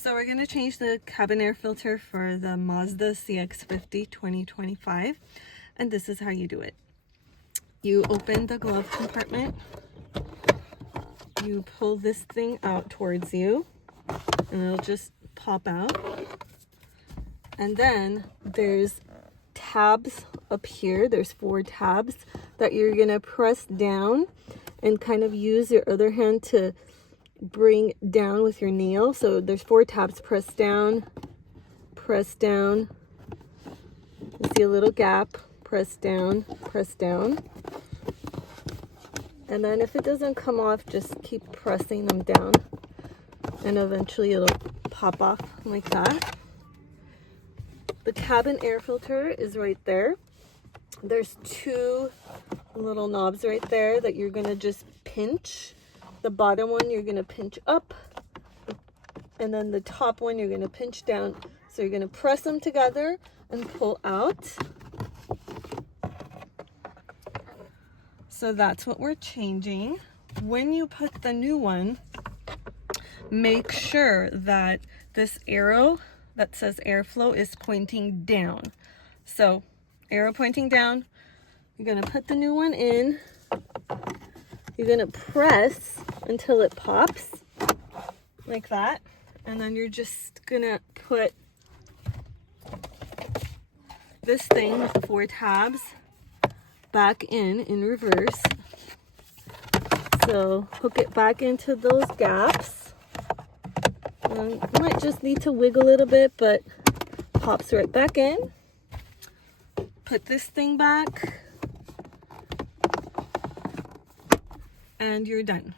So we're going to change the cabin air filter for the Mazda CX-50 2025, and this is how you do it. You open the glove compartment, you pull this thing out towards you, and it'll just pop out. And then there's tabs up here. There's 4 tabs that you're going to press down and kind of use your other hand to bring down with your nail. So there's 4 tabs. Press down, press down. You see a little gap. Press down, press down. And then if it doesn't come off, just keep pressing them down, and eventually it'll pop off like that. The cabin air filter is right there. There's 2 little knobs right there that you're gonna just pinch. The bottom one you're gonna pinch up, and then the top one you're gonna pinch down. So you're gonna press them together and pull out. So that's what we're changing. When you put the new one, make sure that this arrow that says airflow is pointing down. So arrow pointing down, you're gonna put the new one in. You're gonna press until it pops like that, and then you're just gonna put this thing with the 4 tabs back in reverse. So hook it back into those gaps. You might just need to wiggle a little bit, but pops right back in. Put this thing back, and you're done.